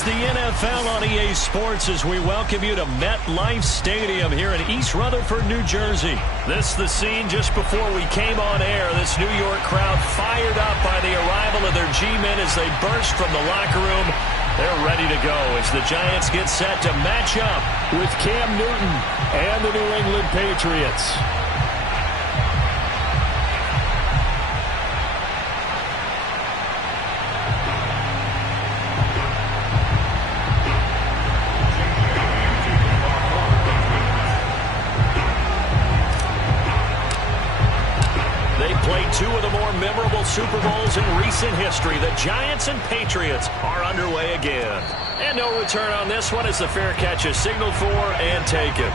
is the NFL on EA Sports as we welcome you to MetLife Stadium here in East Rutherford, New Jersey. This is the scene just before we came on air. This New York crowd fired up by the arrival of their G-men as they burst from the locker room. They're ready to go as the Giants get set to match up with Cam Newton and the New England Patriots. Two of the more memorable Super Bowls in recent history. The Giants and Patriots are underway again. And no return on this one as the fair catch is signaled for and taken.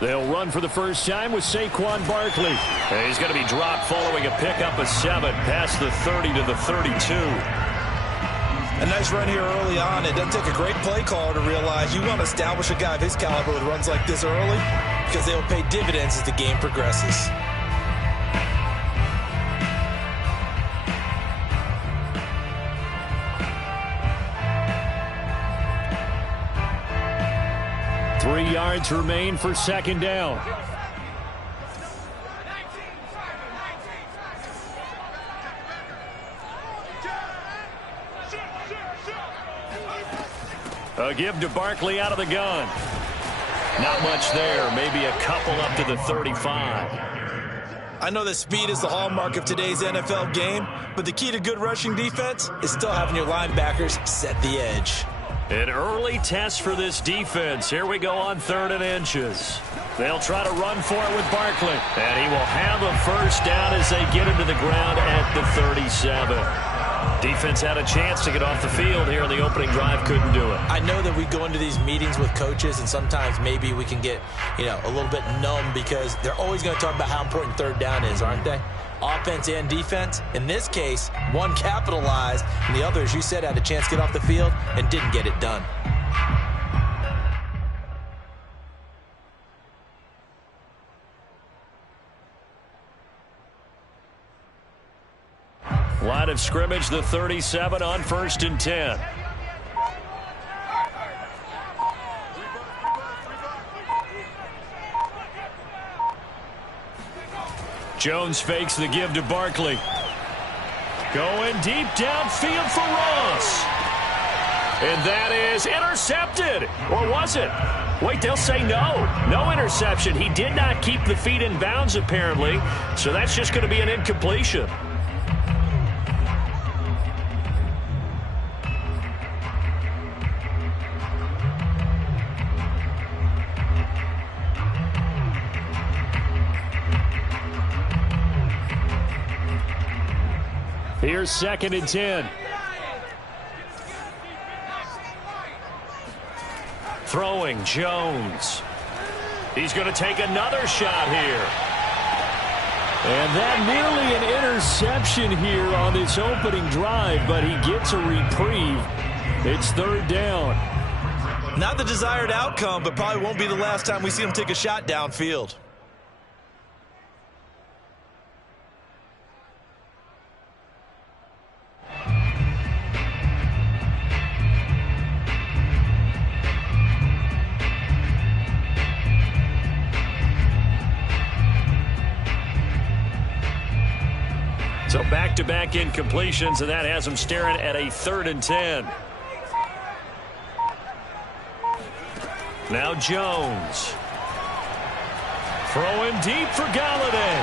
They'll run for the first time with Saquon Barkley. He's going to be dropped following a pickup of 7 past the 30 to the 32. A nice run here early on. It doesn't take a great play caller to realize you want to establish a guy of his caliber with runs like this early because they will pay dividends as the game progresses. Yards remain for second down. A give to Barkley out of the gun. Not much there. Maybe a couple up to the 35. I know that speed is the hallmark of today's NFL game, but the key to good rushing defense is still having your linebackers set the edge. An early test for this defense. Here we go on 3rd and inches. They'll try to run for it with Barkley. And he will have a first down as they get into the ground at the 37. Defense had a chance to get off the field here in the opening drive. Couldn't do it. I know that we go into these meetings with coaches, and sometimes maybe we can get, a little bit numb because they're always going to talk about how important 3rd down is, aren't they? Offense and defense. In this case, one capitalized, and the other, as you said, had a chance to get off the field and didn't get it done. Line of scrimmage, the 37 on 1st and 10. Jones fakes the give to Barkley. Going deep downfield for Ross. And that is intercepted. Or was it? Wait, they'll say no. No interception. He did not keep the feet in bounds, apparently. So that's just going to be an incompletion. Here's 2nd and 10. Throwing Jones. He's going to take another shot here. And that nearly an interception here on this opening drive, but he gets a reprieve. It's 3rd down. Not the desired outcome, but probably won't be the last time we see him take a shot downfield. So back-to-back incompletions, and that has him staring at a 3rd and 10. Now Jones. Throwing deep for Galladay.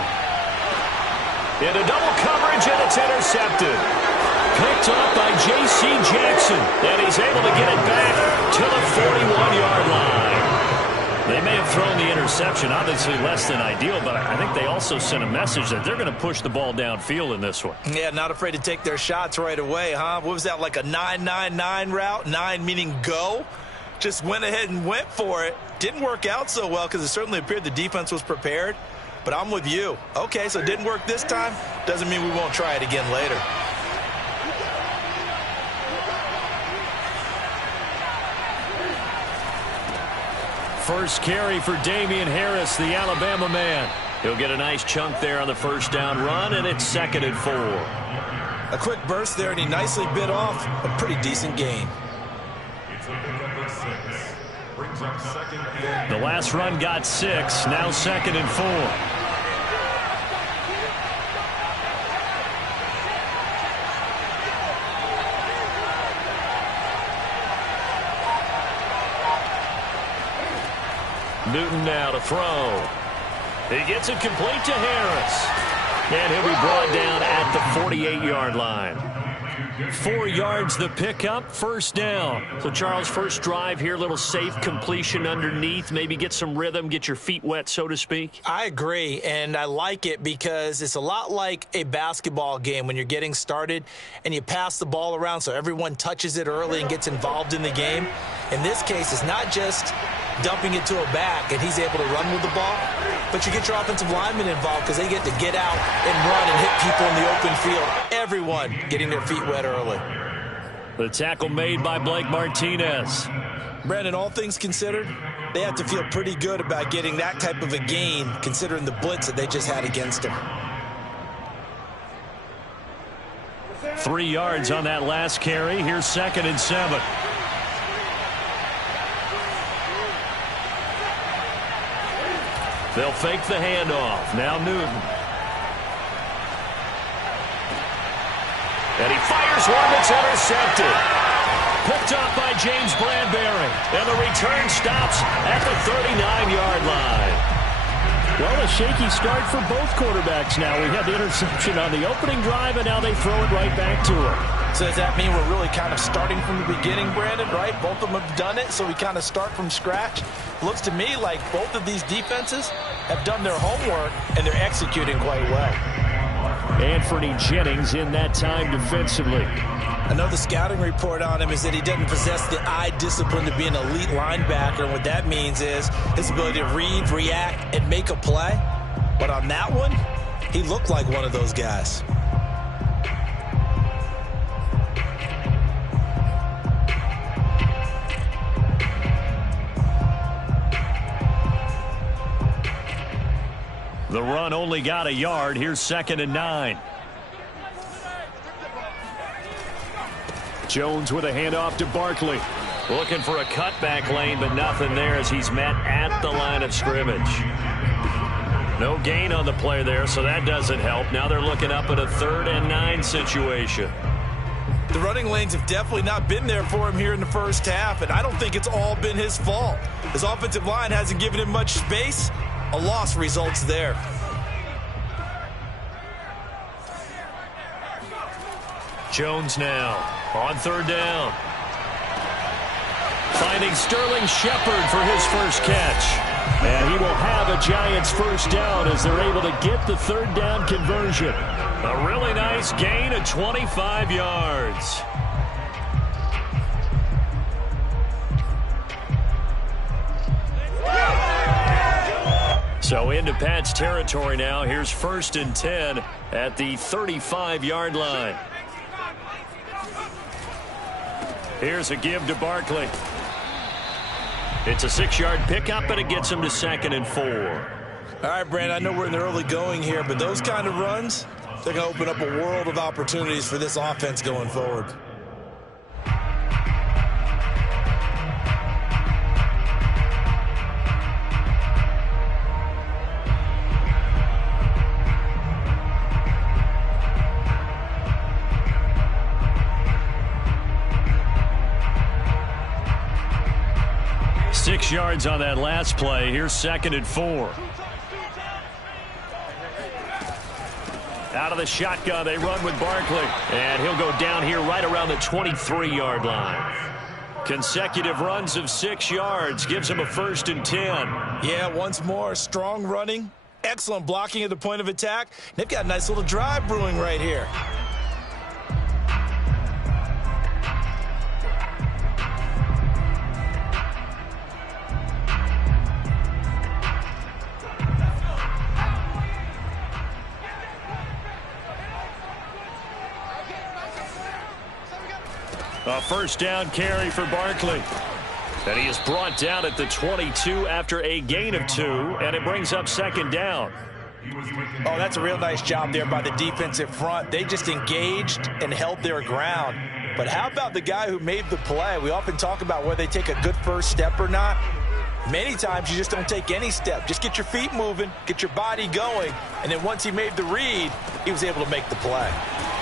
Into double coverage, and it's intercepted. Picked up by J.C. Jackson, and he's able to get it back to the 41-yard line. They may have thrown the interception, obviously less than ideal, but I think they also sent a message that they're going to push the ball downfield in this one. Yeah, not afraid to take their shots right away, huh? What was that, like a 9-9-9 route? 9 meaning go? Just went ahead and went for it. Didn't work out so well because it certainly appeared the defense was prepared. But I'm with you. Okay, so it didn't work this time. Doesn't mean we won't try it again later. First carry for Damian Harris, the Alabama man. He'll get a nice chunk there on the first down run, and it's 2nd and 4. A quick burst there, and he nicely bit off a pretty decent gain. The last run got 6, now 2nd and 4. Newton now to throw. He gets it complete to Harris. And he'll be brought down at the 48-yard line. 4 yards the pickup, first down. So, Charles, first drive here, little safe completion underneath. Maybe get some rhythm, get your feet wet, so to speak. I agree, and I like it because it's a lot like a basketball game when you're getting started and you pass the ball around so everyone touches it early and gets involved in the game. In this case, it's not just dumping it to a back and he's able to run with the ball, but you get your offensive linemen involved because they get to get out and run and hit people in the open field. Everyone getting their feet wet early. The tackle made by Blake Martinez. Brandon, all things considered, they have to feel pretty good about getting that type of a gain considering the blitz that they just had against them. 3 yards on that last carry. Here's 2nd and 7. They'll fake the handoff. Now Newton. And he fires one that's intercepted. picked off by James Bradbury. And the return stops at the 39-yard line. Well, a shaky start for both quarterbacks now. We had the interception on the opening drive, and now they throw it right back to him. So does that mean we're really kind of starting from the beginning, Brandon, right? Both of them have done it, so we kind of start from scratch. Looks to me like both of these defenses have done their homework, and they're executing quite well. Anthony Jennings in that time defensively. I know the scouting report on him is that he doesn't possess the eye discipline to be an elite linebacker. And what that means is his ability to read, react, and make a play. But on that one, he looked like one of those guys. The run only got a yard. Here's 2nd and 9. Jones with a handoff to Barkley. Looking for a cutback lane, but nothing there as he's met at the line of scrimmage. No gain on the play there, so that doesn't help. Now they're looking up at a 3rd and 9 situation. The running lanes have definitely not been there for him here in the first half, and I don't think it's all been his fault. His offensive line hasn't given him much space. A loss results there. Jones now on 3rd down. Finding Sterling Shepard for his first catch. And he will have a Giants first down as they're able to get the 3rd down conversion. A really nice gain of 25 yards. So into Pat's territory now. Here's 1st and 10 at the 35-yard line. Here's a give to Barkley. It's a 6-yard pickup, and it gets him to 2nd and 4. All right, Brandon, I know we're in the early going here, but those kind of runs, they're going to open up a world of opportunities for this offense going forward. Yards on that last play. Here's 2nd and 4. Out of the shotgun, they run with Barkley. And he'll go down here right around the 23-yard line. Consecutive runs of 6 yards gives him a 1st and 10. Yeah, once more, strong running, excellent blocking at the point of attack. They've got a nice little drive brewing right here. A 1st down carry for Barkley. And he is brought down at the 22 after a gain of 2, and it brings up 2nd down. Oh, that's a real nice job there by the defensive front. They just engaged and held their ground. But how about the guy who made the play? We often talk about whether they take a good first step or not. Many times you just don't take any step. Just get your feet moving, get your body going, and then once he made the read, he was able to make the play.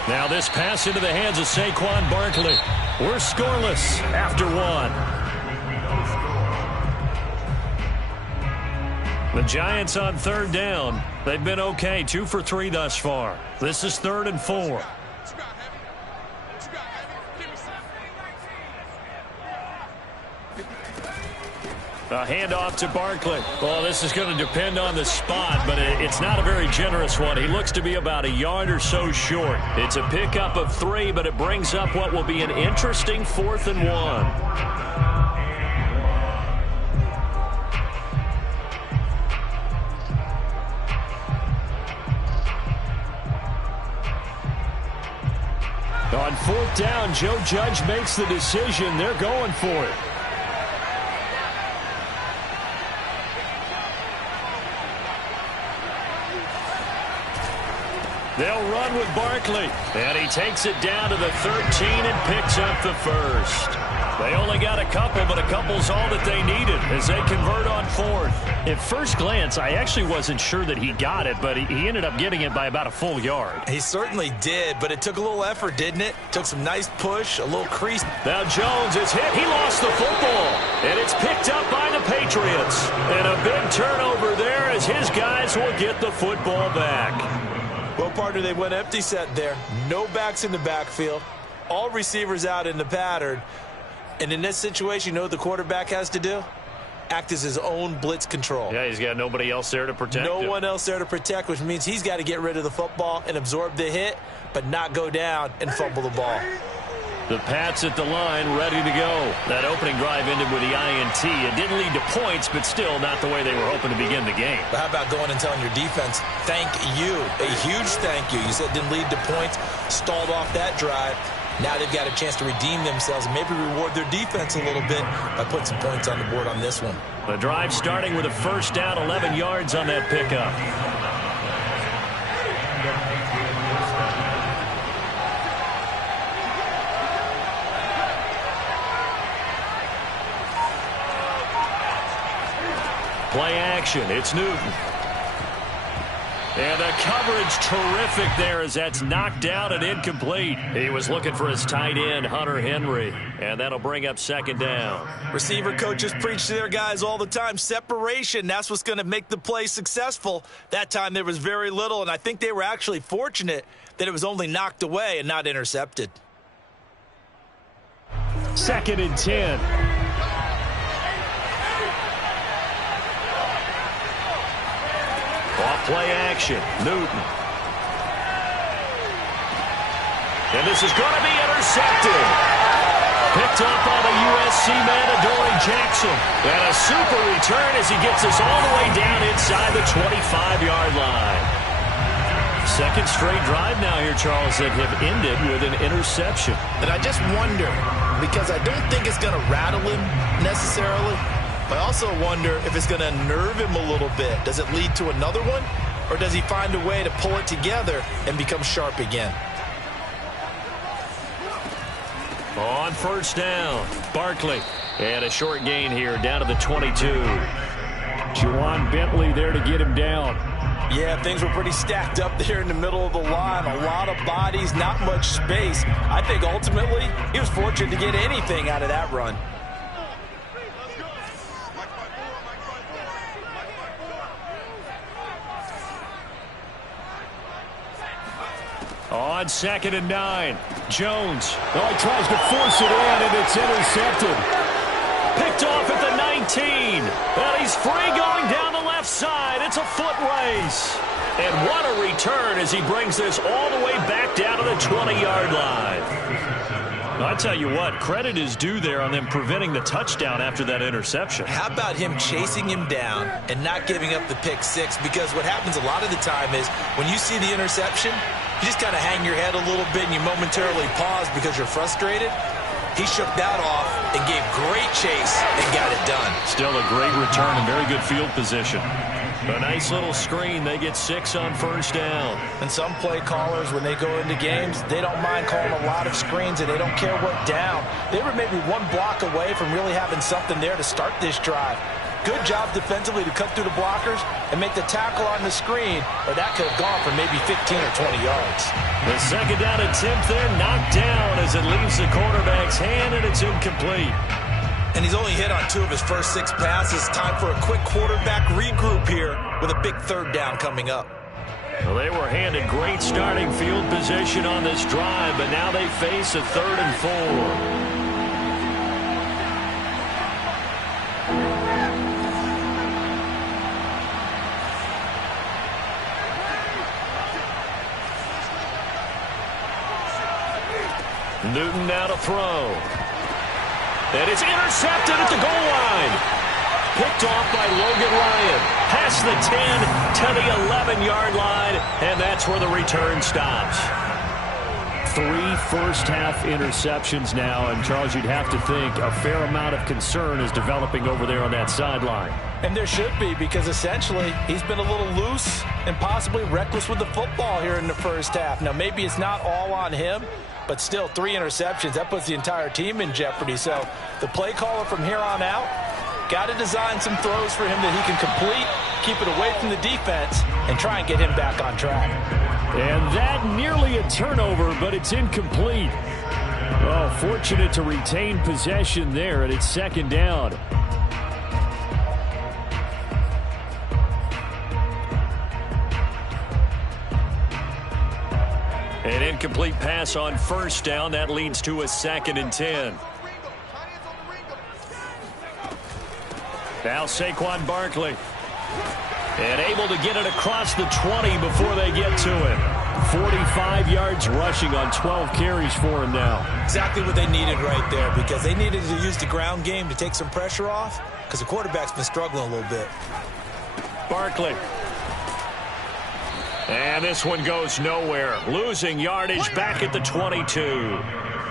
Now this pass into the hands of Saquon Barkley. We're scoreless after 1. The Giants on 3rd down. They've been okay, 2 for 3 thus far. This is 3rd and 4. A handoff to Barkley. Well, this is going to depend on the spot, but it's not a very generous one. He looks to be about a yard or so short. It's a pickup of 3, but it brings up what will be an interesting 4th and 1. On 4th down, Joe Judge makes the decision. They're going for it. They'll run with Barkley. And he takes it down to the 13 and picks up the 1st. They only got a couple, but a couple's all that they needed as they convert on fourth. At first glance, I actually wasn't sure that he got it, but he ended up getting it by about a full yard. He certainly did, but it took a little effort, didn't it? Took some nice push, a little crease. Now Jones is hit. He lost the football, and it's picked up by the Patriots. And a big turnover there as his guys will get the football back. Well, partner, they went empty set there. No backs in the backfield. All receivers out in the pattern. And in this situation, you know what the quarterback has to do? Act as his own blitz control. Yeah, he's got nobody else there to protect him. No one else there to protect, which means he's got to get rid of the football and absorb the hit, but not go down and fumble the ball. The Pats at the line, ready to go. That opening drive ended with the INT. It didn't lead to points, but still not the way they were hoping to begin the game. But how about going and telling your defense, thank you, a huge thank you. You said it didn't lead to points, stalled off that drive. Now they've got a chance to redeem themselves and maybe reward their defense a little bit by putting some points on the board on this one. The drive starting with a first down, 11 yards on that pickup. Play action. It's Newton. And the coverage terrific there as that's knocked out and incomplete. He was looking for his tight end, Hunter Henry. And that'll bring up second down. Receiver coaches preach to their guys all the time. Separation, that's what's going to make the play successful. That time there was very little, and I think they were actually fortunate that it was only knocked away and not intercepted. 2nd and 10. Off play action, Newton. And this is going to be intercepted. Picked up by the USC man, Adoree Jackson. And a super return as he gets us all the way down inside the 25-yard line. Second straight drive now here, Charles, that have ended with an interception. And I just wonder, because I don't think it's going to rattle him necessarily, I also wonder if it's going to nerve him a little bit. Does it lead to another one? Or does he find a way to pull it together and become sharp again? On first down, Barkley. And a short gain here down to the 22. Juwan Bentley there to get him down. Yeah, things were pretty stacked up there in the middle of the line. A lot of bodies, not much space. I think ultimately he was fortunate to get anything out of that run. On 2nd and 9, Jones. Oh, he tries to force it in, and it's intercepted. Picked off at the 19. And he's free going down the left side. It's a foot race. And what a return as he brings this all the way back down to the 20-yard line. I'll tell you what, credit is due there on them preventing the touchdown after that interception. How about him chasing him down and not giving up the pick six? Because what happens a lot of the time is when you see the interception, you just kind of hang your head a little bit and you momentarily pause because you're frustrated. He shook that off and gave great chase and got it done. Still a great return and very good field position. A nice little screen. They get 6 on first down. And some play callers, when they go into games, they don't mind calling a lot of screens and they don't care what down. They were maybe one block away from really having something there to start this drive. Good job defensively to cut through the blockers and make the tackle on the screen, or that could have gone for maybe 15 or 20 yards. The second down attempt there knocked down as it leaves the quarterback's hand, and it's incomplete. And he's only hit on 2 of his first 6 passes. Time for a quick quarterback regroup here with a big third down coming up. Well, they were handed great starting field position on this drive, but now they face a 3rd and 4. Newton now to throw. And it's intercepted at the goal line. Picked off by Logan Ryan. Past the 10 to the 11-yard line, and that's where the return stops. 3 first-half interceptions now, and Charles, you'd have to think a fair amount of concern is developing over there on that sideline. And there should be, because essentially he's been a little loose and possibly reckless with the football here in the first half. Now, maybe it's not all on him, but still 3 interceptions. That puts the entire team in jeopardy. So the play caller from here on out got to design some throws for him that he can complete, keep it away from the defense, and try and get him back on track. And that nearly a turnover, but it's incomplete. Oh, fortunate to retain possession there, and it's second down. An incomplete pass on first down. That leads to a 2nd and 10. Now Saquon Barkley. And able to get it across the 20 before they get to it. 45 yards rushing on 12 carries for him now. Exactly what they needed right there, because they needed to use the ground game to take some pressure off, because the quarterback's been struggling a little bit. Barkley. And this one goes nowhere. Losing yardage back at the 22.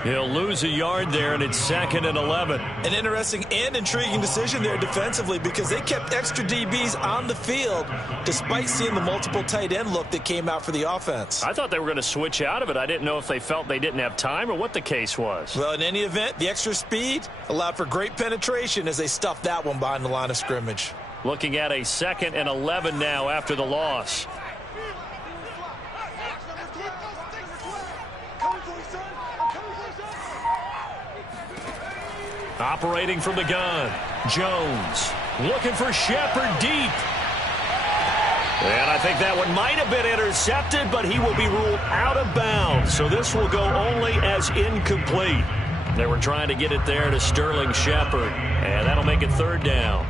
He'll lose a yard there, and it's 2nd and 11. An interesting and intriguing decision there defensively, because they kept extra DBs on the field despite seeing the multiple tight end look that came out for the offense. I thought they were going to switch out of it. I didn't know if they felt they didn't have time or what the case was. Well, in any event, the extra speed allowed for great penetration as they stuffed that one behind the line of scrimmage. Looking at a 2nd and 11 now after the loss. Operating from the gun, Jones looking for Shepard deep. And I think that one might have been intercepted, but he will be ruled out of bounds. So this will go only as incomplete. They were trying to get it there to Sterling Shepard, and that'll make it 3rd down.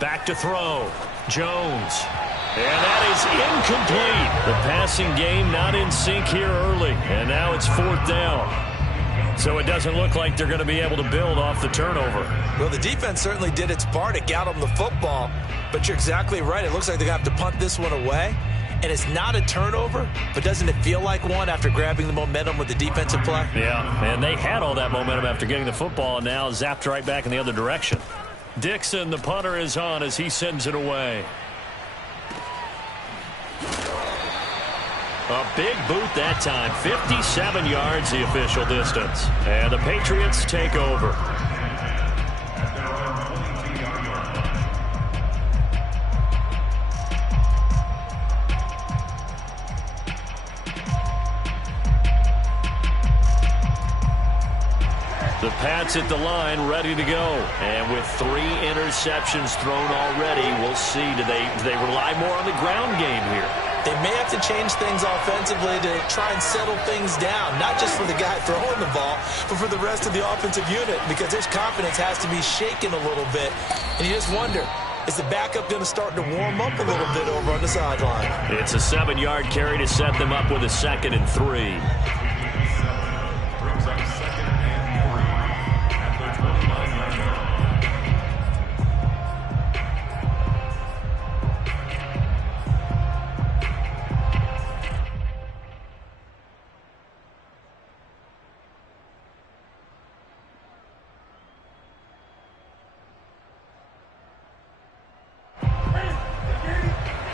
Back to throw. Jones. And that is incomplete. The passing game not in sync here early. And now it's 4th down. So it doesn't look like they're going to be able to build off the turnover. Well, the defense certainly did its part to get them the football. But you're exactly right. It looks like they're going to have to punt this one away. And it's not a turnover, but doesn't it feel like one after grabbing the momentum with the defensive play? Yeah, and they had all that momentum after getting the football, and now zapped right back in the other direction. Dixon, the punter, is on as he sends it away. A big boot that time. 57 yards the official distance. And the Patriots take over. The Pats at the line, ready to go. And with 3 interceptions thrown already, we'll see. Do they rely more on the ground game here? They may have to change things offensively to try and settle things down, not just for the guy throwing the ball, but for the rest of the offensive unit, because their confidence has to be shaken a little bit. And you just wonder, is the backup going to start to warm up a little bit over on the sideline? It's a 7-yard carry to set them up with a 2nd and 3.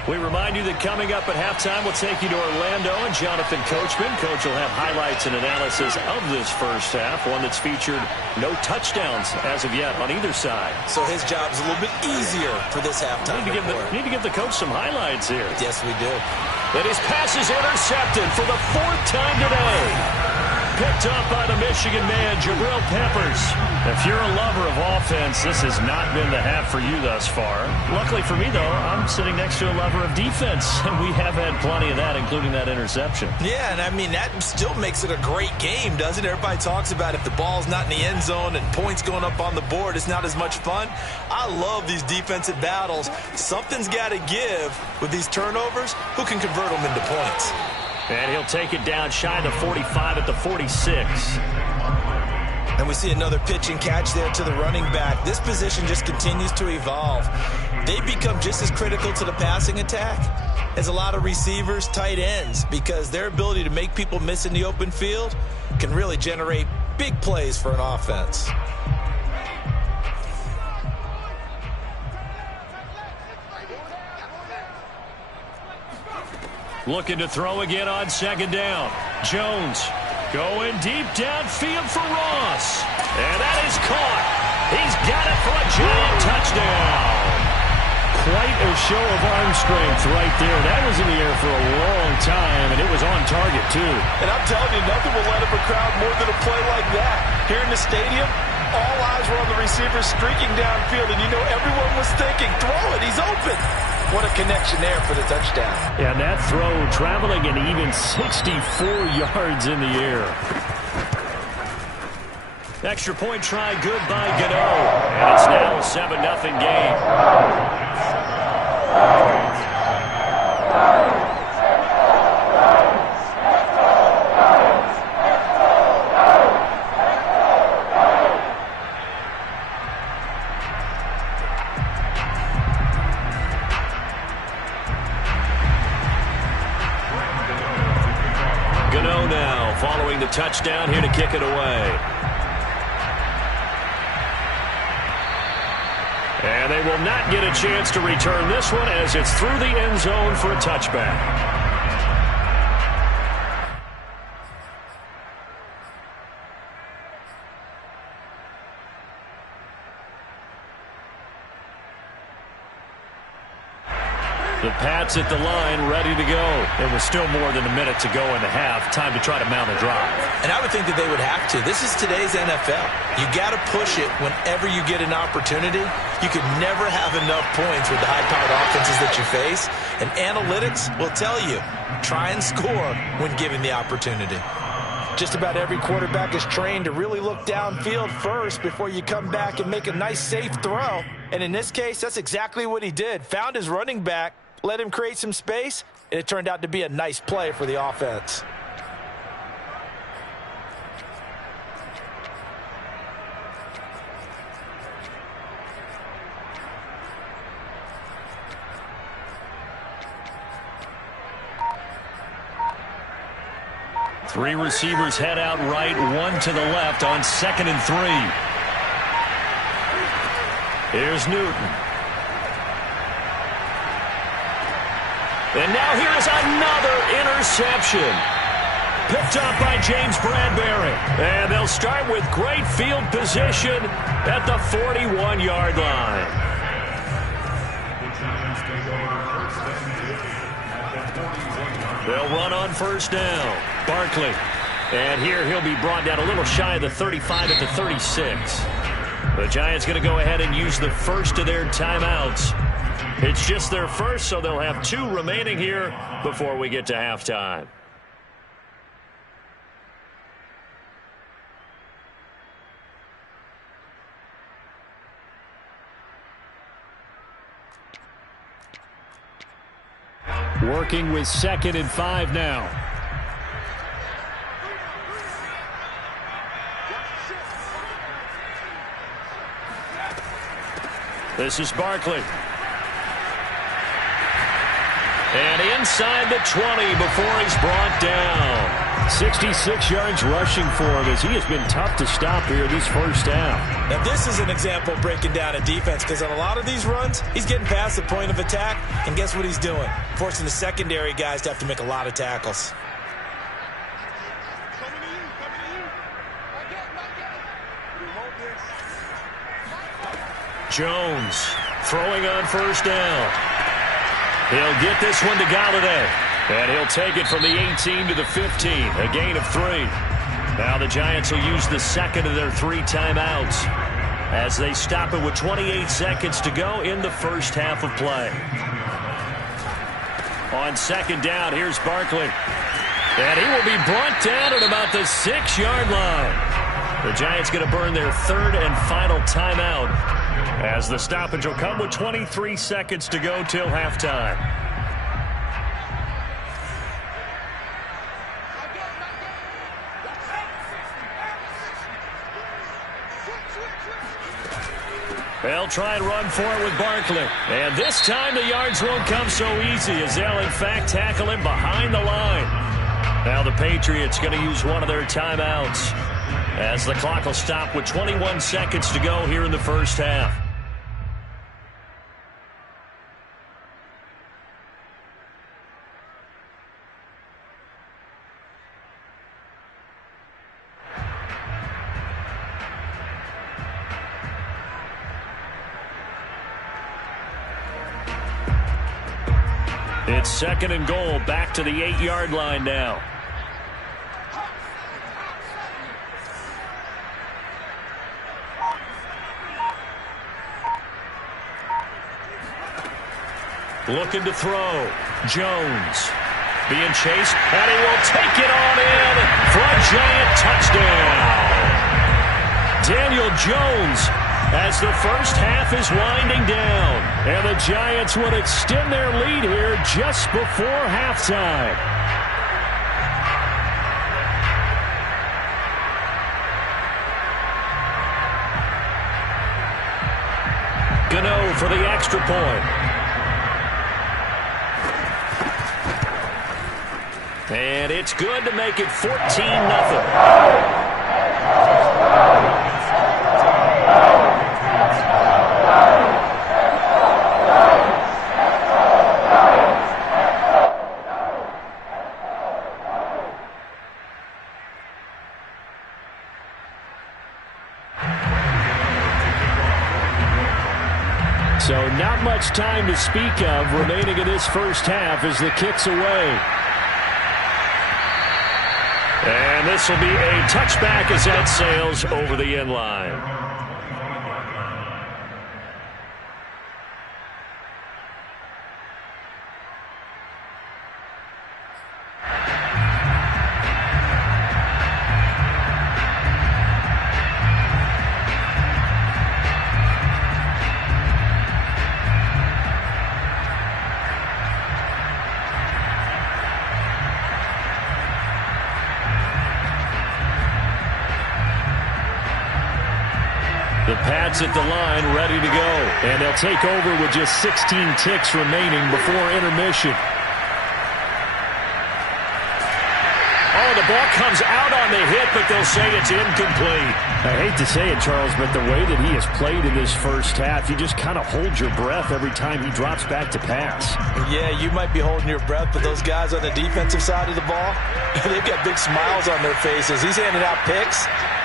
We remind you that coming up at halftime, we'll take you to Orlando and Jonathan Coachman. Coach will have highlights and analysis of this first half, one that's featured no touchdowns as of yet on either side. So his job is a little bit easier for this halftime. Need to give the coach some highlights here. Yes, we do. And his pass is intercepted for the 4th time today. Picked up by the Michigan man, Jabril Peppers. If you're a lover of offense, this has not been the half for you thus far. Luckily for me, though, I'm sitting next to a lover of defense, and we have had plenty of that, including that interception. Yeah, and I mean, that still makes it a great game, doesn't it? Everybody talks about if the ball's not in the end zone and points going up on the board, it's not as much fun. I love these defensive battles. Something's got to give with these turnovers. Who can convert them into points? And he'll take it down shy of the 45 at the 46. And we see another pitch and catch there to the running back. This position just continues to evolve. They become just as critical to the passing attack as a lot of receivers, tight ends, because their ability to make people miss in the open field can really generate big plays for an offense. Looking to throw again on second down. Jones going deep downfield for Ross. And that is caught. He's got it for a giant touchdown. Quite a show of arm strength right there. That was in the air for a long time, and it was on target, too. And I'm telling you, nothing will light up a crowd more than a play like that. Here in the stadium, all eyes were on the receiver streaking downfield, and you know everyone was thinking, throw it, he's open. What a connection there for the touchdown. And that throw traveling an even 64 yards in the air. Extra point try good by Gano. And it's now a 7-0 game. Gano now following the touchdown here to kick it away. And they will not get a chance to return this one as it's through the end zone for a touchback. The Pats at the line, ready to go. There was still more than a minute to go in the half. Time to try to mount a drive. And I would think that they would have to. This is today's NFL. You got to push it whenever you get an opportunity. You could never have enough points with the high-powered offenses that you face. And analytics will tell you, try and score when given the opportunity. Just about every quarterback is trained to really look downfield first before you come back and make a nice, safe throw. And in this case, that's exactly what he did. Found his running back, let him create some space, and it turned out to be a nice play for the offense. Three receivers head out right, one to the left on 2nd and 3. Here's Newton. And now here's another interception. Picked up by James Bradbury. And they'll start with great field position at the 41-yard line. They'll run on first down. Barkley. And here he'll be brought down a little shy of the 35 at the 36. The Giants going to go ahead and use the first of their timeouts. It's just their first, so they'll have 2 remaining here before we get to halftime. Working with 2nd and 5 now. This is Barkley. And inside the 20 before he's brought down. 66 yards rushing for him as he has been tough to stop here this first half. Now this is an example of breaking down a defense, because on a lot of these runs, he's getting past the point of attack, and guess what he's doing? Forcing the secondary guys to have to make a lot of tackles. Jones throwing on first down. He'll get this one to Galladay. And he'll take it from the 18 to the 15. A gain of 3. Now the Giants will use the second of their 3 timeouts as they stop it with 28 seconds to go in the first half of play. On second down, here's Barkley. And he will be brought down at about the 6-yard line. The Giants going to burn their 3rd and final timeout as the stoppage will come with 23 seconds to go till halftime. They'll try and run for it with Barkley. And this time the yards won't come so easy as they'll, in fact, tackle him behind the line. Now the Patriots going to use one of their timeouts as the clock will stop with 21 seconds to go here in the first half. It's second and goal, back to the 8-yard line now. Looking to throw. Jones being chased, and he will take it on in for a giant touchdown. Daniel Jones, as the first half is winding down, and the Giants would extend their lead here just before halftime. Gano for the extra point. And it's good to make it 14-0. So not much time to speak of remaining in this first half as the kick's away. And this will be a touchback as that sails over the end line. The Pats at the line ready to go. And they'll take over with just 16 ticks remaining before intermission. Oh, the ball comes out on the hit, but they'll say it's incomplete. I hate to say it, Charles, but the way that he has played in this first half, you just kind of hold your breath every time he drops back to pass. Yeah, you might be holding your breath, but those guys on the defensive side of the ball, they've got big smiles on their faces. He's handing out picks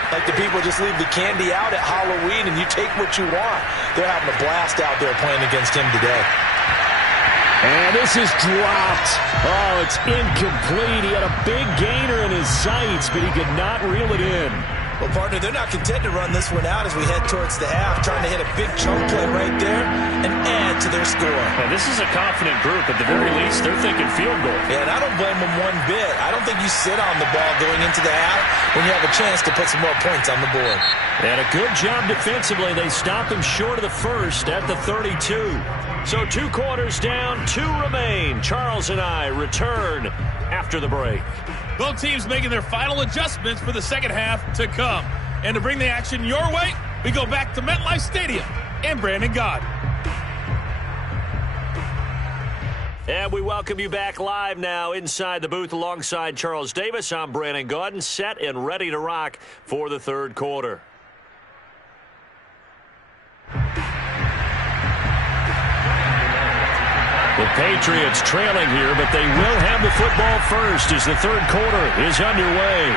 like the people just leave the candy out at Halloween and you take what you want. They're having a blast out there playing against him today. And this is dropped. Oh, it's incomplete. He had a big gainer in his sights, but he could not reel it in. Well, partner, they're not content to run this one out as we head towards the half, trying to hit a big chunk play right there and add to their score. Well, this is a confident group. At the very least, they're thinking field goal. Yeah, and I don't blame them one bit. I don't think you sit on the ball going into the half when you have a chance to put some more points on the board. And a good job defensively. They stop him short of the first at the 32. So 2 quarters down, 2 remain. Charles and I return after the break. Both teams making their final adjustments for the second half to come. And to bring the action your way, we go back to MetLife Stadium and Brandon Gaudin. And we welcome you back live now inside the booth alongside Charles Davis. I'm Brandon Gaudin, set and ready to rock for the third quarter. The Patriots trailing here, but they will have the football first as the third quarter is underway.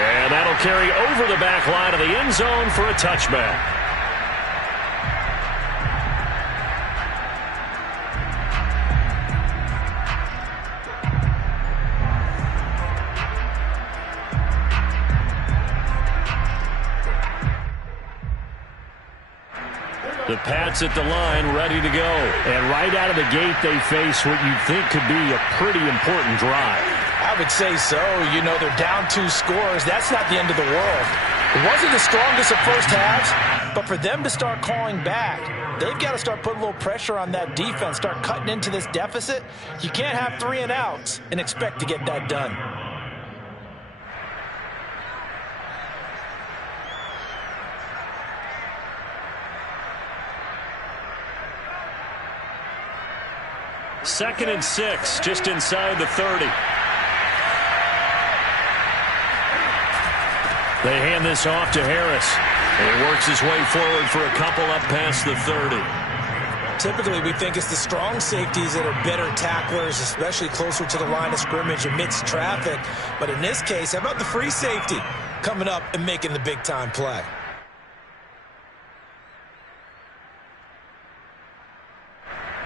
And that'll carry over the back line of the end zone for a touchback. The Pats at the line, ready to go. And right out of the gate, they face what you'd think could be a pretty important drive. I would say so. You know, they're down 2 scores. That's not the end of the world. It wasn't the strongest of first halves, but for them to start clawing back, they've got to start putting a little pressure on that defense, start cutting into this deficit. You can't have 3 and outs and expect to get that done. Second and 6, just inside the 30. They hand this off to Harris. He works his way forward for a couple up past the 30. Typically, we think it's the strong safeties that are better tacklers, especially closer to the line of scrimmage amidst traffic. But in this case, how about the free safety coming up and making the big-time play?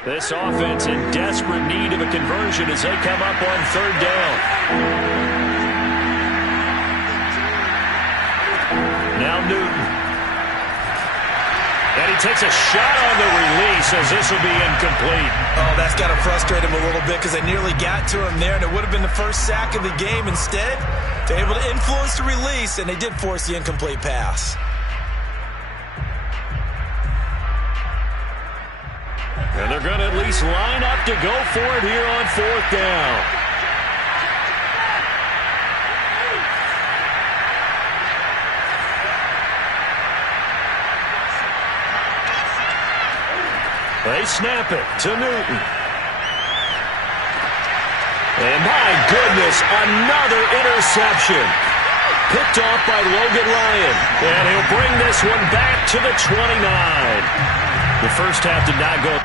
This offense in desperate need of a conversion as they come up on 3rd down. Now Newton. And he takes a shot on the release as this will be incomplete. Oh, that's got to frustrate him a little bit because they nearly got to him there, and it would have been the first sack of the game. Instead, they're able to influence the release, and they did force the incomplete pass. And they're going to at least line up to go for it here on 4th down. They snap it to Newton. And my goodness, another interception. Picked off by Logan Ryan. And he'll bring this one back to the 29. The first half did not go.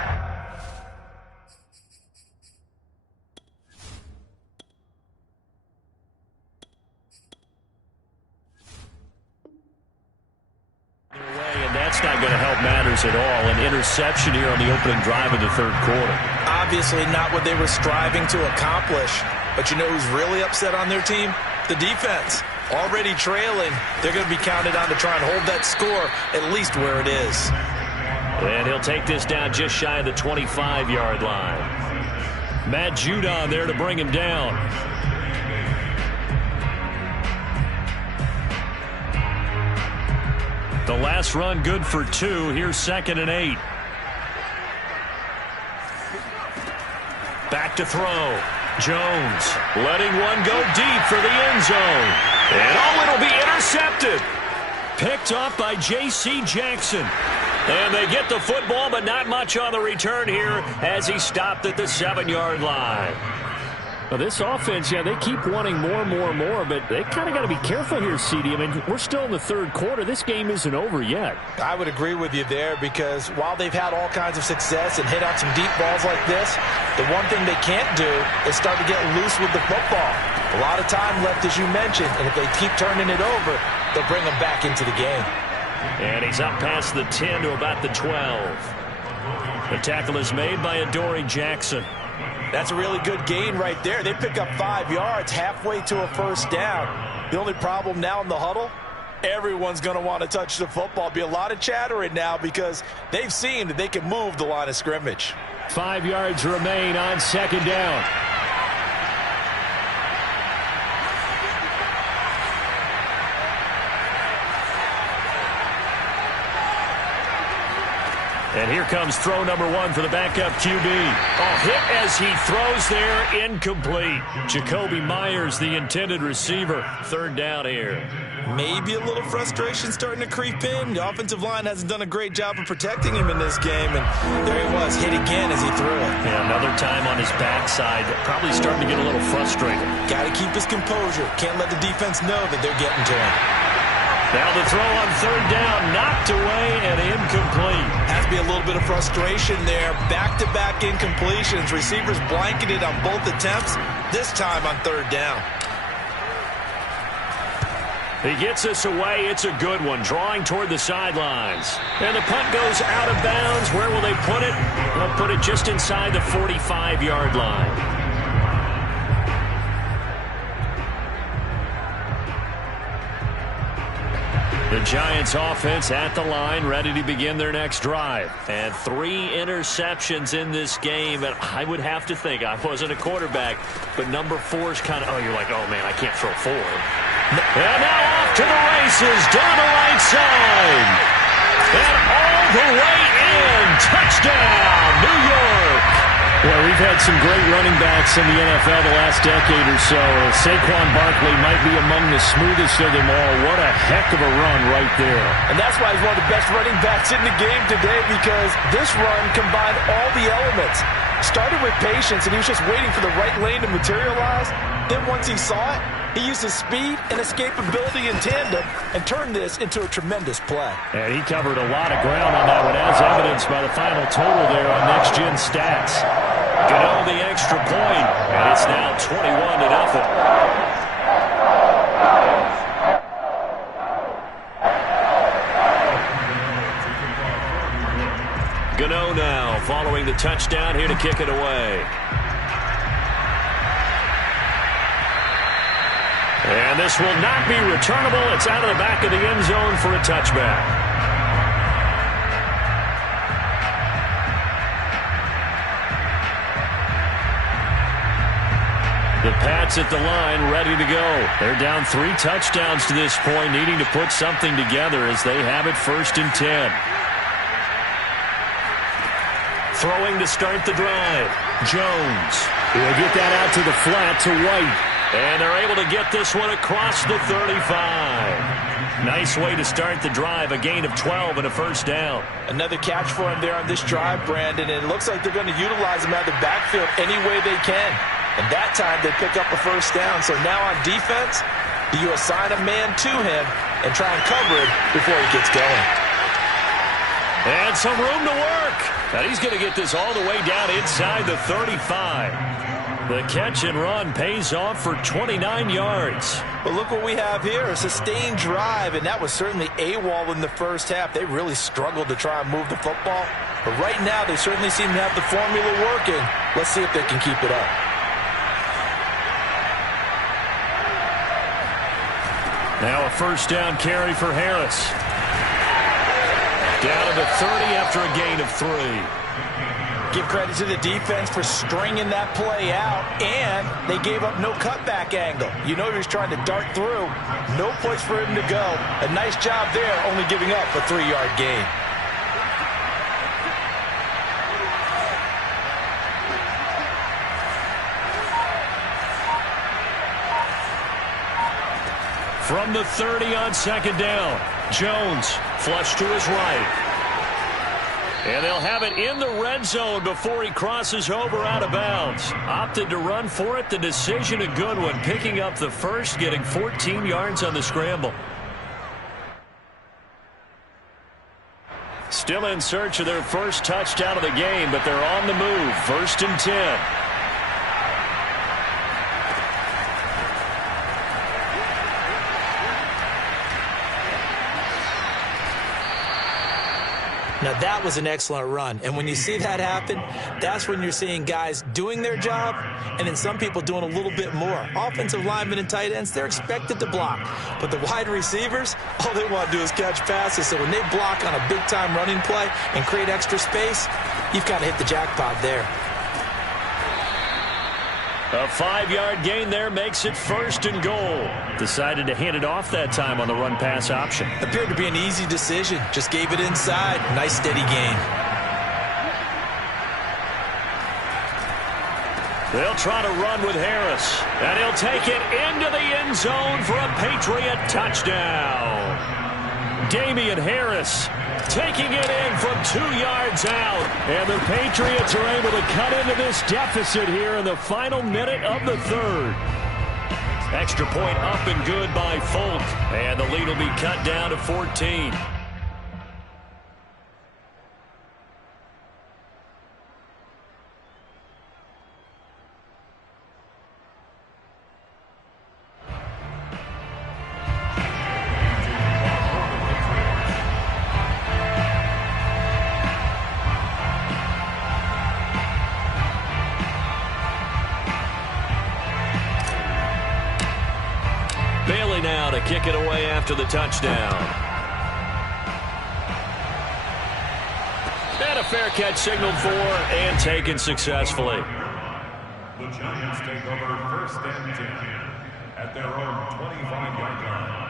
That's not going to help matters at all. An interception here on the opening drive of the 3rd quarter. Obviously not what they were striving to accomplish. But you know who's really upset on their team? The defense. Already trailing. They're going to be counted on to try and hold that score at least where it is. And he'll take this down just shy of the 25-yard line. Matt Judon there to bring him down. The last run good for 2. Here's 2nd and 8. Back to throw. Jones letting one go deep for the end zone. And it'll be intercepted. Picked off by J.C. Jackson. And they get the football, but not much on the return here as he stopped at the 7-yard line. Well, this offense, yeah, they keep wanting more, but they kind of got to be careful here, CD. I mean, we're still in the 3rd quarter. This game isn't over yet. I would agree with you there because while they've had all kinds of success and hit out some deep balls like this, the one thing they can't do is start to get loose with the football. A lot of time left, as you mentioned, and if they keep turning it over, they'll bring them back into the game. And he's up past the 10 to about the 12. The tackle is made by Adoree Jackson. That's a really good gain right there. They pick up 5 yards halfway to a first down. The only problem now in the huddle, everyone's going to want to touch the football. Be a lot of chattering now because they've seen that they can move the line of scrimmage. 5 yards remain on 2nd down. And here comes throw number 1 for the backup QB. Hit as he throws there, incomplete. Jacoby Myers, the intended receiver. 3rd down here. Maybe a little frustration starting to creep in. The offensive line hasn't done a great job of protecting him in this game. And there he was, hit again as he threw it. Yeah, another time on his backside. Probably starting to get a little frustrated. Got to keep his composure. Can't let the defense know that they're getting to him. Now the throw on 3rd down, knocked away and incomplete. Has to be a little bit of frustration there. Back-to-back incompletions. Receivers blanketed on both attempts, this time on 3rd down. He gets this away. It's a good one, drawing toward the sidelines. And the punt goes out of bounds. Where will they put it? They'll put it just inside the 45-yard line. The Giants offense at the line, ready to begin their next drive. And 3 interceptions in this game. And I would have to think, I wasn't a quarterback, but number 4 is kind of, you're like, oh, man, I can't throw 4. And now off to the races, down the right side. And all the way in. Touchdown, New York. Well, we've had some great running backs in the NFL the last decade or so. Saquon Barkley might be among the smoothest of them all. What a heck of a run right there. And that's why he's one of the best running backs in the game today, because this run combined all the elements. Started with patience, and he was just waiting for the right lane to materialize. Then once he saw it, he used his speed and escapability in tandem and turned this into a tremendous play. And he covered a lot of ground on that one, as evidenced by the final total there on Next Gen Stats. Gano the extra point, and it's now 21-0. Gano now following the touchdown here to kick it away. And this will not be returnable. It's out of the back of the end zone for a touchback. The Pats at the line, ready to go. They're down 3 touchdowns to this point, needing to put something together as they have it 1st and 10. Throwing to start the drive. Jones. He'll get that out to the flat to White. And they're able to get this one across the 35. Nice way to start the drive, a gain of 12 and a 1st down. Another catch for him there on this drive, Brandon, and it looks like they're going to utilize him out of the backfield any way they can. And that time they pick up a 1st down. So now on defense, do you assign a man to him and try and cover it before he gets going? And some room to work. And he's going to get this all the way down inside the 35. The catch and run pays off for 29 yards. But look what we have here, a sustained drive, and that was certainly AWOL in the 1st half. They really struggled to try and move the football. But right now, they certainly seem to have the formula working. Let's see if they can keep it up. Now a 1st down carry for Harris. Down to the 30 after a gain of 3. Give credit to the defense for stringing that play out, and they gave up no cutback angle. You know he was trying to dart through. No place for him to go. A nice job there, only giving up a 3-yard gain. From the 30 on 2nd down, Jones flush to his right. And they'll have it in the red zone before he crosses over out of bounds. Opted to run for it. The decision a good one. Picking up the 1st, getting 14 yards on the scramble. Still in search of their 1st touchdown of the game, but they're on the move. 1st and 10. Now, that was an excellent run. And when you see that happen, that's when you're seeing guys doing their job and then some people doing a little bit more. Offensive linemen and tight ends, they're expected to block. But the wide receivers, all they want to do is catch passes. So when they block on a big-time running play and create extra space, you've kind of hit the jackpot there. A 5-yard gain there makes it 1st and goal. Decided to hand it off that time on the run-pass option. Appeared to be an easy decision. Just gave it inside. Nice steady gain. They'll try to run with Harris. And he'll take it into the end zone for a Patriot touchdown. Damian Harris taking it in from 2 yards out. And the Patriots are able to cut into this deficit here in the final minute of the 3rd. Extra point up and good by Folk. And the lead will be cut down to 14. Bailey now to kick it away after the touchdown. And a fair catch signaled for and taken successfully. The Giants take over 1st and 10 at their own 25-yard line.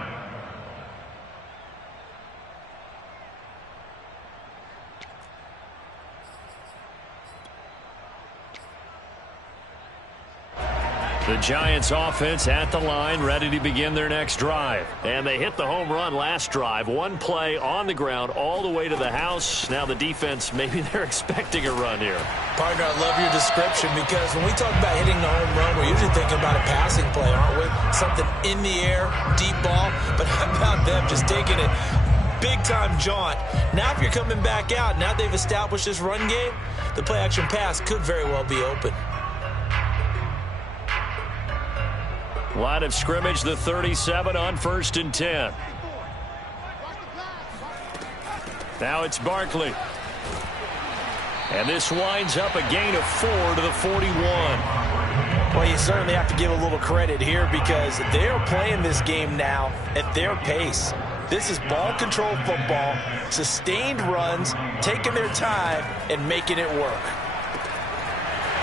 The Giants offense at the line, ready to begin their next drive. And they hit the home run last drive. One play on the ground all the way to the house. Now the defense, maybe they're expecting a run here. Partner, I love your description because when we talk about hitting the home run, we're usually thinking about a passing play, aren't we? Something in the air, deep ball. But how about them just taking it big-time jaunt? Now if you're coming back out, now they've established this run game, the play-action pass could very well be open. Line of scrimmage, the 37 on 1st and 10. Now it's Barkley. And this winds up a gain of 4 to the 41. Well, you certainly have to give a little credit here because they're playing this game now at their pace. This is ball control football, sustained runs, taking their time, and making it work.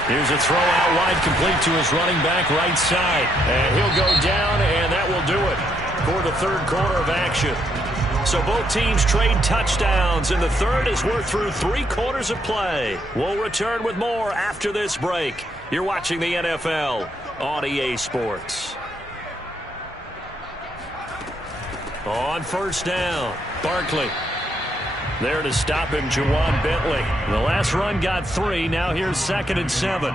Here's a throw out wide, complete to his running back right side. And he'll go down, and that will do it for the third quarter of action. So both teams trade touchdowns, and the third as we're through 3 quarters of play. We'll return with more after this break. You're watching the NFL on EA Sports. On 1st down, Barkley. There to stop him, Juwan Bentley. The last run got 3. Now here's 2nd and 7. A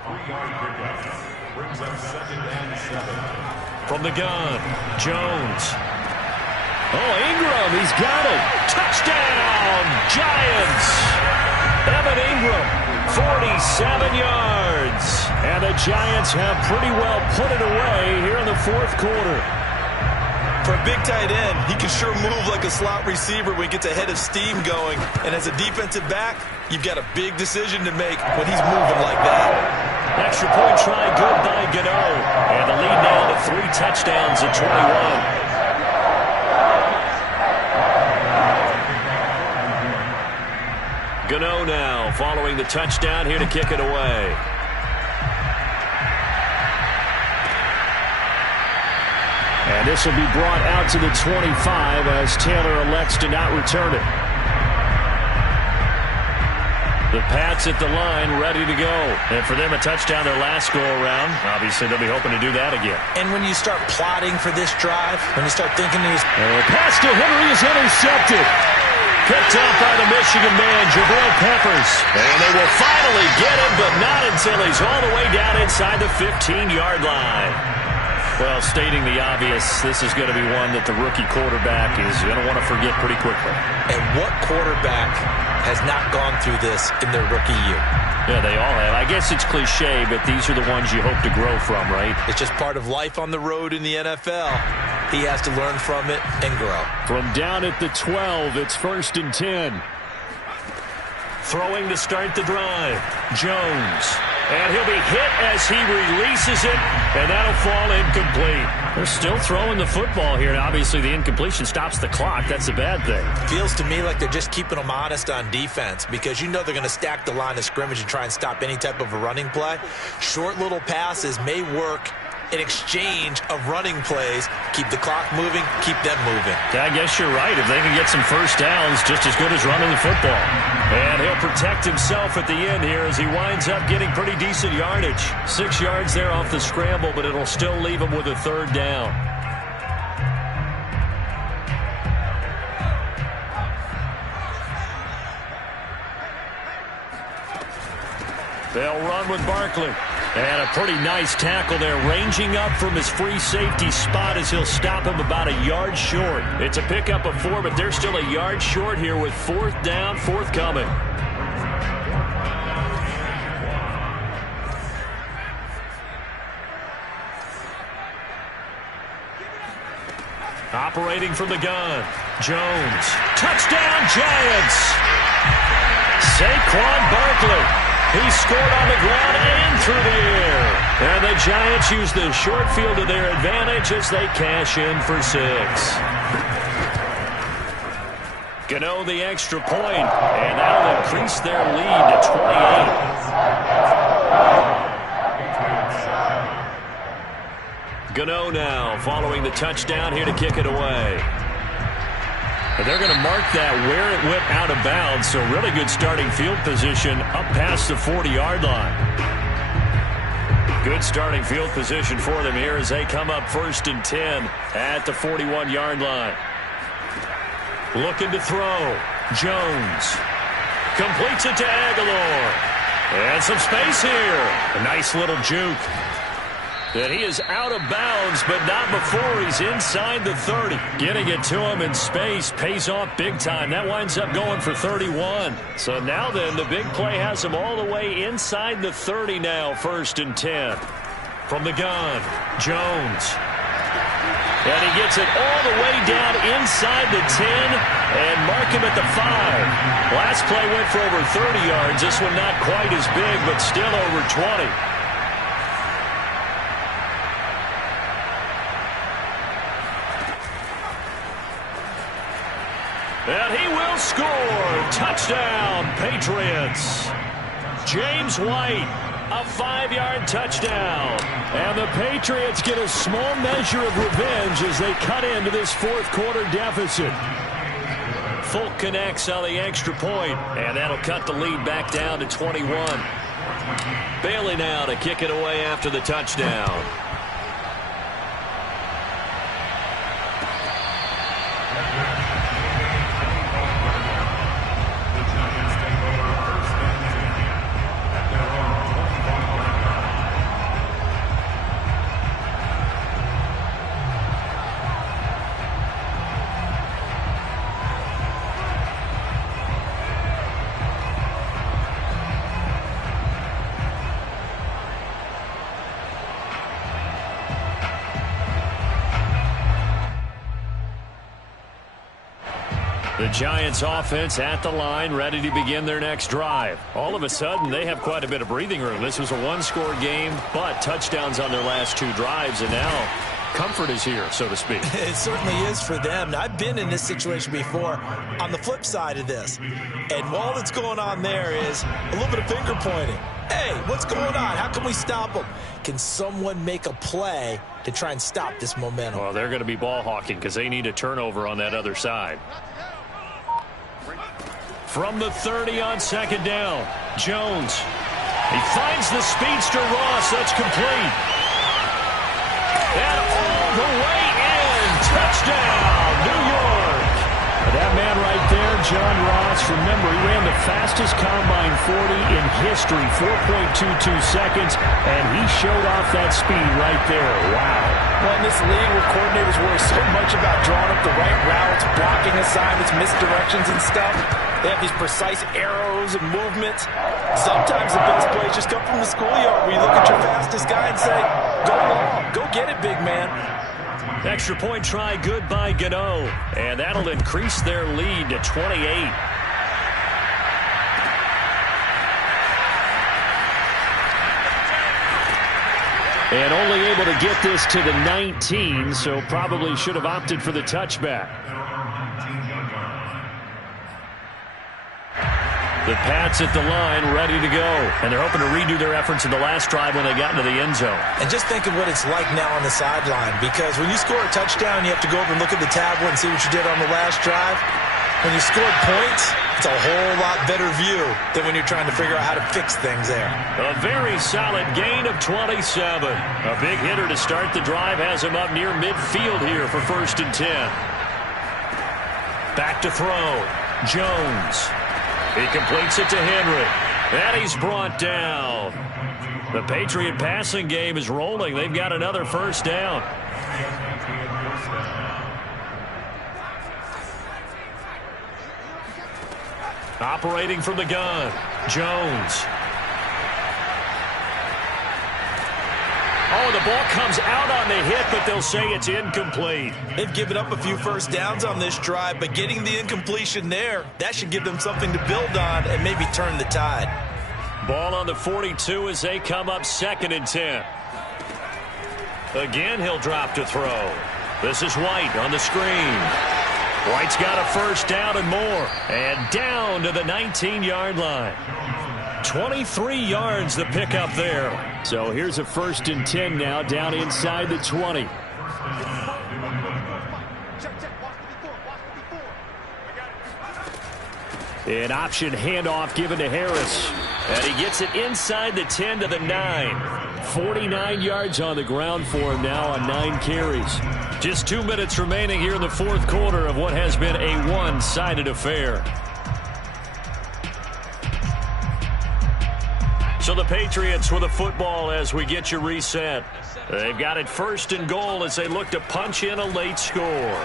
3-yard pickup brings up 2nd and 7. From the gun, Jones. Oh, Ingram, he's got it. Touchdown, Giants. Evan Ingram, 47 yards. And the Giants have pretty well put it away here in the 4th quarter. For a big tight end, he can sure move like a slot receiver when he gets a head of steam going. And as a defensive back, you've got a big decision to make when he's moving like that. Extra point try good by Gano. And the lead now to 3 touchdowns at 21. Gano now following the touchdown here to kick it away. And this will be brought out to the 25 as Taylor elects to not return it. The Pats at the line, ready to go. And for them, a touchdown their last go-around. Obviously, they'll be hoping to do that again. And when you start plotting for this drive, when you start thinking these... Pass to Henry is intercepted. Picked off by the Michigan man, Jabril Peppers. And they will finally get him, but not until he's all the way down inside the 15-yard line. Well, stating the obvious, this is going to be one that the rookie quarterback is going to want to forget pretty quickly. And what quarterback has not gone through this in their rookie year? Yeah, they all have. I guess it's cliche, but these are the ones you hope to grow from, right? It's just part of life on the road in the NFL. He has to learn from it and grow. From down at the 12, it's 1st and 10. Throwing to start the drive, Jones. And he'll be hit as he releases it, and that'll fall incomplete. They're still throwing the football here, and obviously the incompletion stops the clock. That's a bad thing. Feels to me like they're just keeping them honest on defense because you know they're going to stack the line of scrimmage and try and stop any type of a running play. Short little passes may work in exchange of running plays. Keep the clock moving, keep them moving. I guess you're right. If they can get some first downs, just as good as running the football. And he'll protect himself at the end here as he winds up getting pretty decent yardage. 6 yards there off the scramble, but it'll still leave him with a 3rd down. They'll run with Barkley. And a pretty nice tackle there, ranging up from his free safety spot as he'll stop him about a yard short. It's a pickup of 4, but they're still a yard short here with 4th down, forthcoming. Operating from the gun, Jones. Touchdown, Giants! Saquon Barkley. He scored on the ground and through the air. And the Giants use the short field to their advantage as they cash in for 6. Gano the extra point, and that'll increase their lead to 28. Gano now following the touchdown here to kick it away. But they're going to mark that where it went out of bounds, so really good starting field position up past the 40-yard line. Good starting field position for them here as they come up 1st and 10 at the 41-yard line. Looking to throw. Jones completes it to Aguilar. And some space here. A nice little juke. And he is out of bounds, but not before he's inside the 30. Getting it to him in space pays off big time. That winds up going for 31. So now then, the big play has him all the way inside the 30 now, 1st and 10. From the gun, Jones. And he gets it all the way down inside the 10 and mark him at the 5. Last play went for over 30 yards. This one not quite as big, but still over 20. And he will score. Touchdown, Patriots. James White, a 5-yard touchdown. And the Patriots get a small measure of revenge as they cut into this 4th quarter deficit. Folk connects on the extra point, and that'll cut the lead back down to 21. Bailey now to kick it away after the touchdown. The Giants offense at the line, ready to begin their next drive. All of a sudden, they have quite a bit of breathing room. This was a one-score game, but touchdowns on their last 2 drives, and now comfort is here, so to speak. It certainly is for them. Now, I've been in this situation before on the flip side of this. And all that's going on there is a little bit of finger pointing. Hey, what's going on? How can we stop them? Can someone make a play to try and stop this momentum? Well, they're going to be ball hawking because they need a turnover on that other side. From the 30 on 2nd down, Jones. He finds the speedster Ross. That's complete. And all the way in. Touchdown, New York. That man right there, John Ross, remember, he ran the fastest combine 40 in history, 4.22 seconds, and he showed off that speed right there. Wow. Well, in this league where coordinators worry so much about drawing up the right routes, blocking assignments, misdirections and stuff, they have these precise arrows and movements. Sometimes the best plays just come from the schoolyard where you look at your fastest guy and say, go long, go get it, big man. Extra point try good by Gano, and that'll increase their lead to 28. And only able to get this to the 19, so probably should have opted for the touchback. The Pats at the line, ready to go. And they're hoping to redo their efforts in the last drive when they got into the end zone. And just think of what it's like now on the sideline, because when you score a touchdown, you have to go over and look at the tablet and see what you did on the last drive. When you scored points, it's a whole lot better view than when you're trying to figure out how to fix things there. A very solid gain of 27. A big hitter to start the drive has him up near midfield here for 1st and 10. Back to throw. Jones. He completes it to Henry. And he's brought down. The Patriot passing game is rolling. They've got another 1st down. Operating from the gun, Jones. Oh, the ball comes out on the hit, but they'll say it's incomplete. They've given up a few 1st downs on this drive, but getting the incompletion there, that should give them something to build on and maybe turn the tide. Ball on the 42 as they come up 2nd and 10. Again, he'll drop to throw. This is White on the screen. White's got a first down and more. And down to the 19-yard line. 23 yards the pickup there. So here's a 1st and 10 now, down inside the 20. An option handoff given to Harris. And he gets it inside the 10 to the 9. 49 yards on the ground for him now on 9 carries. Just 2 minutes remaining here in the 4th quarter of what has been a one-sided affair. So the Patriots with a football as we get you reset. They've got it 1st and goal as they look to punch in a late score.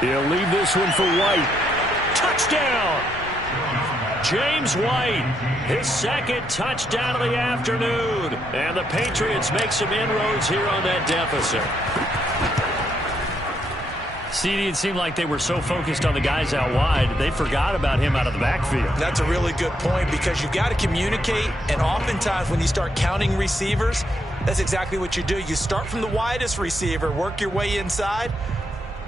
He'll leave this one for White. Touchdown! James White, his 2nd touchdown of the afternoon. And the Patriots make some inroads here on that deficit. CD, it seemed like they were so focused on the guys out wide, they forgot about him out of the backfield. That's a really good point because you've got to communicate, and oftentimes when you start counting receivers, that's exactly what you do. You start from the widest receiver, work your way inside.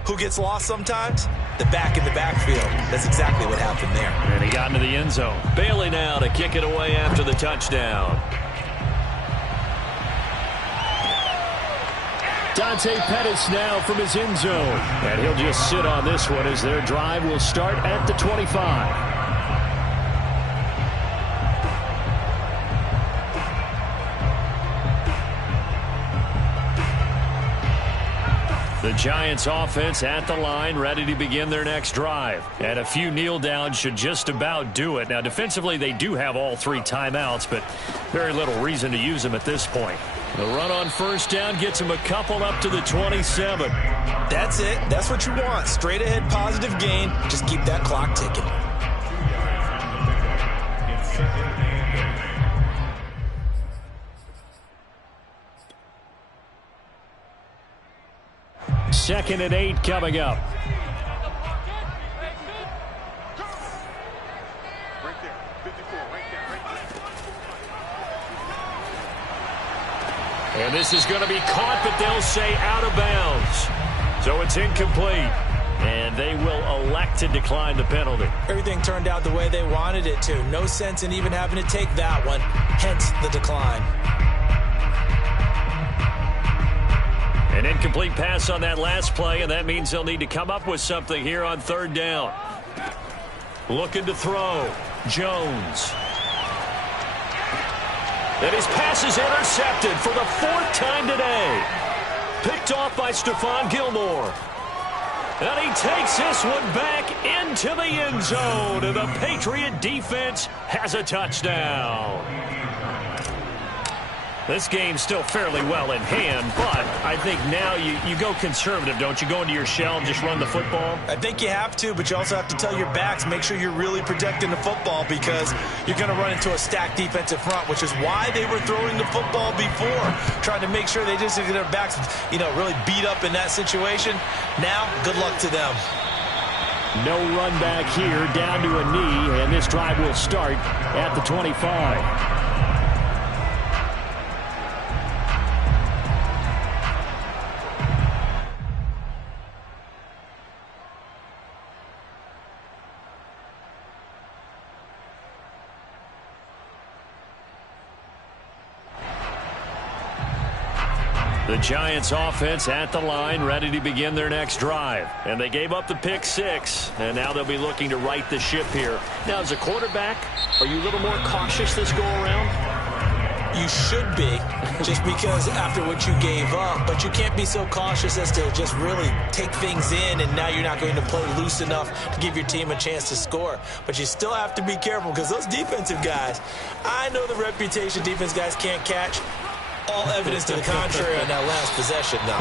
Who gets lost sometimes? The back in the backfield. That's exactly what happened there. And he got into the end zone. Bailey now to kick it away after the touchdown. Dante Pettis now from his end zone. And he'll just sit on this one as their drive will start at the 25. The Giants offense at the line, ready to begin their next drive. And a few kneel downs should just about do it. Now, defensively, they do have all 3 timeouts, but very little reason to use them at this point. The run on 1st down gets them a couple up to the 27. That's it. That's what you want. Straight ahead positive gain. Just keep that clock ticking. Second and 8 coming up. And this is going to be caught, but they'll say out of bounds. So it's incomplete. And they will elect to decline the penalty. Everything turned out the way they wanted it to. No sense in even having to take that one. Hence the decline. An incomplete pass on that last play, and that means they'll need to come up with something here on 3rd down. Looking to throw. Jones. And his pass is intercepted for the 4th time today. Picked off by Stephon Gilmore. And he takes this one back into the end zone. And the Patriot defense has a touchdown. This game's still fairly well in hand, but I think now you go conservative, don't you? Go into your shell and just run the football? I think you have to, but you also have to tell your backs, make sure you're really protecting the football because you're going to run into a stacked defensive front, which is why they were throwing the football before, trying to make sure they just get their backs, really beat up in that situation. Now, good luck to them. No run back here, down to a knee, and this drive will start at the 25. The Giants offense at the line, ready to begin their next drive. And they gave up the pick 6, and now they'll be looking to right the ship here. Now, as a quarterback, are you a little more cautious this go-around? You should be, just because after what you gave up. But you can't be so cautious as to just really take things in, and now you're not going to play loose enough to give your team a chance to score. But you still have to be careful because those defensive guys, I know the reputation defense guys can't catch. All evidence to the contrary on that last possession, though.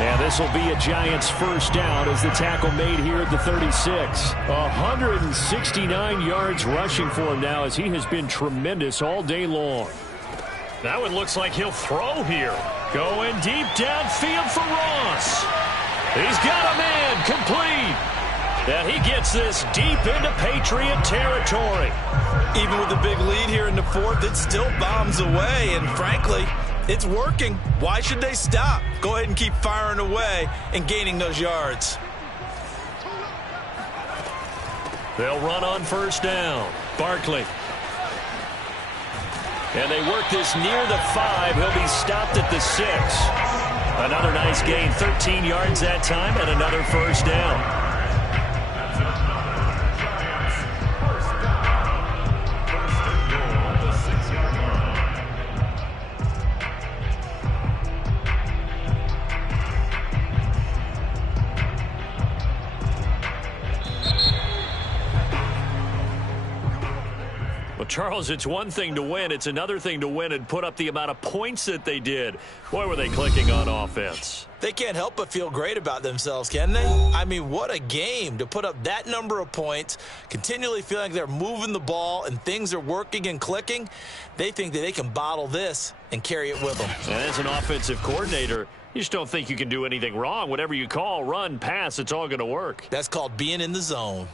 And this will be a Giants 1st down as the tackle made here at the 36. 169 yards rushing for him now as he has been tremendous all day long. That one looks like he'll throw here. Going deep downfield for Ross. He's got a man complete. And he gets this deep into Patriot territory. Even with the big lead here in the 4th, it still bombs away. And frankly, it's working. Why should they stop? Go ahead and keep firing away and gaining those yards. They'll run on first down. Barkley. And they work this near the 5. He'll be stopped at the 6. Another nice gain, 13 yards that time, and another first down. Charles, it's one thing to win. It's another thing to win and put up the amount of points that they did. Boy, were they clicking on offense. They can't help but feel great about themselves, can they? I mean, what a game to put up that number of points, continually feeling like they're moving the ball and things are working and clicking. They think that they can bottle this and carry it with them. And as an offensive coordinator, you just don't think you can do anything wrong. Whatever you call, run, pass, it's all going to work. That's called being in the zone.